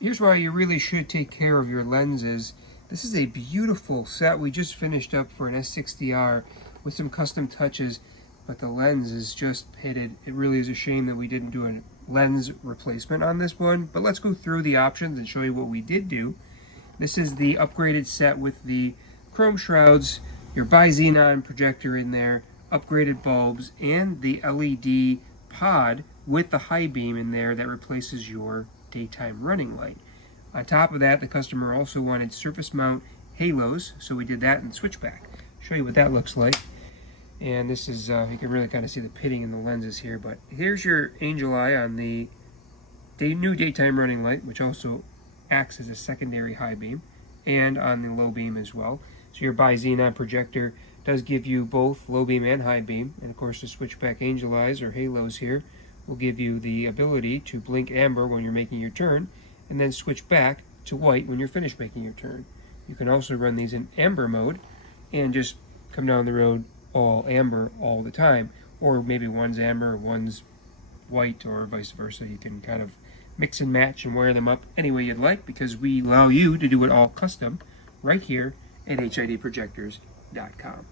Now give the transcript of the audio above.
Here's why you really should take care of your lenses. This is a beautiful set we just finished up for an S60R with some custom touches, but the lens is just pitted. It really is a shame that we didn't do a lens replacement on this one, but let's go through the options and show you what we did do. This is the upgraded set with the chrome shrouds, your Bi-Xenon projector in there, upgraded bulbs, and the LED pod with the high beam in there that replaces your daytime running light. On top of that, the customer also wanted surface mount halos, so we did that in switchback. Show you what that looks like. And this is, you can really kind of see the pitting in the lenses here, but here's your angel eye on the new daytime running light, which also acts as a secondary high beam, and on the low beam as well. So your Bi-Xenon projector does give you both low beam and high beam, and of course the switchback angel eyes or halos here will give you the ability to blink amber when you're making your turn, and then switch back to white when you're finished making your turn. You can also run these in amber mode and just come down the road all amber all the time, or maybe one's amber, one's white, or vice versa. You can kind of mix and match and wire them up any way you'd like, because we allow you to do it all custom right here at HIDprojectors.com.